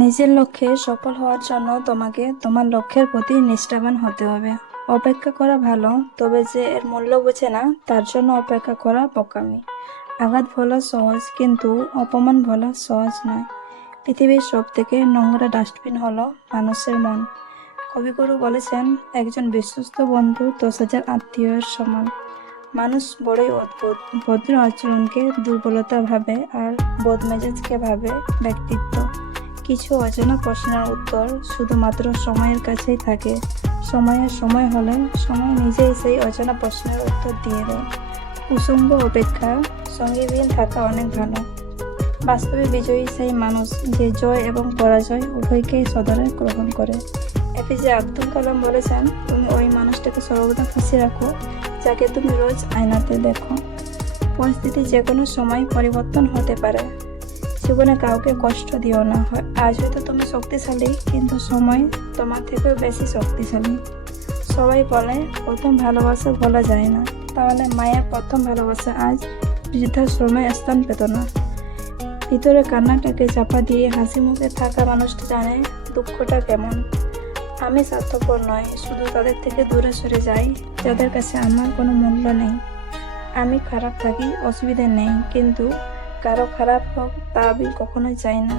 নিজের লক্ষ্যে সফল হওয়ার জন্য তোমাকে তোমার লক্ষ্যের প্রতি নিষ্ঠাবান হতে হবে। অপেক্ষা করা ভালো, তবে যে এর মূল্য বোঝে না তার জন্য অপেক্ষা করা বোকামি। আঘাত ভোলা সহজ, কিন্তু অপমান ভোলা সহজ নয়। পৃথিবীর সব থেকে নোংরা ডাস্টবিন হলো মানুষের মন। কবিগুরু বলেছেন, একজন বিশ্বস্ত বন্ধু 10,000 আত্মীয়ের সমান। মানুষ বড়ই অদ্ভুত, ভদ্র আচরণকে দুর্বলতা ভাবে আর বদমেজাজকে ভাবে ব্যক্তিত্ব। কিছু অজানা প্রশ্নের উত্তর শুধুমাত্র সময়ের কাছেই থাকে। সময়ের সময় হলে সময় নিজেই সেই অজানা প্রশ্নের উত্তর দিয়ে দেয়। কুসুম্ব অপেক্ষা সঙ্গীবিহীন থাকা অনেক ভালো। বাস্তবে বিজয়ী সেই মানুষ যে জয় এবং পরাজয় উভয়কেই সদরে গ্রহণ করে। এপিজে আব্দুল কালাম বলেছেন, তুমি ওই মানুষটাকে সর্বদা খুশি রাখো যাকে তুমি রোজ আয়নাতে দেখো। পরিস্থিতি যে কোনো সময় পরিবর্তন হতে পারে। জীবনে কাউকে কষ্ট দিও না। আজ হয়তো তুমি শক্তিশালী, কিন্তু সময় তোমার থেকেও বেশি শক্তিশালী। সবাই বলে প্রথম ভালোবাসা ভোলা যায় না, তাহলে মায়ের প্রথম ভালোবাসা আজ বৃদ্ধাশ্রমে স্থান পেত না। ভিতরে কান্নাটাকে চাপা দিয়ে হাসি মুখে থাকা মানুষটা জানে দুঃখটা কেমন। আমি স্বার্থপর নয়, শুধু তাদের থেকে দূরে সরে যাই যাদের কাছে আমার কোনো মূল্য নেই। আমি খারাপ থাকি, অসুবিধে নেই, কিন্তু কারো খারাপ হোক তা আমি কখনোই চাই না।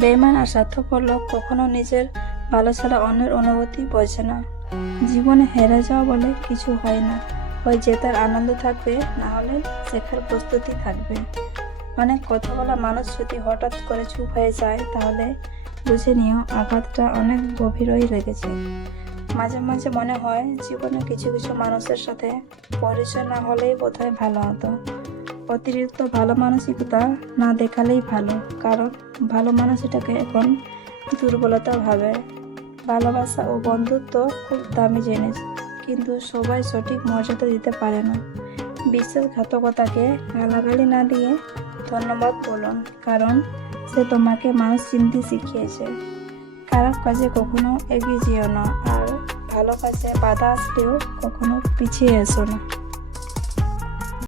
বেঈমান আর স্বার্থপর লোক কখনো নিজের ভালো ছাড়া অন্যের অনুভূতি বোঝে না। জীবনে হেরে যাওয়া বলে কিছু হয় না, হয় জেতার আনন্দ থাকবে, না হলে শেখার প্রস্তুতি থাকবে। অনেক কথা বলা মানুষ যদি হঠাৎ করে চুপ হয়ে যায়, তাহলে বুঝে নিও আঘাতটা অনেক গভীরই লেগেছে। মাঝে মাঝে মনে হয় জীবনে কিছু কিছু মানুষের সাথে পরিচয় না হলেই বোধহয় ভালো হতো। অতিরিক্ত ভালো মানসিকতা না দেখালেই ভালো, কারণ ভালো মানুষ এটাকে এখন দুর্বলতা ভাবে। ভালোবাসা ও বন্ধুত্ব খুব দামি জিনিস, কিন্তু সবাই সঠিক মর্যাদা দিতে পারে না। বিশ্বাসঘাতকতাকে গালাগালি না দিয়ে ধন্যবাদ বলুন, কারণ সে তোমাকে মানুষ চিনতে শিখিয়েছে। খারাপ কাজে কখনো এগিয়ে যেও না, আর ভালো কাজে বাধা আসলেও কখনো পিছিয়ে এসো না।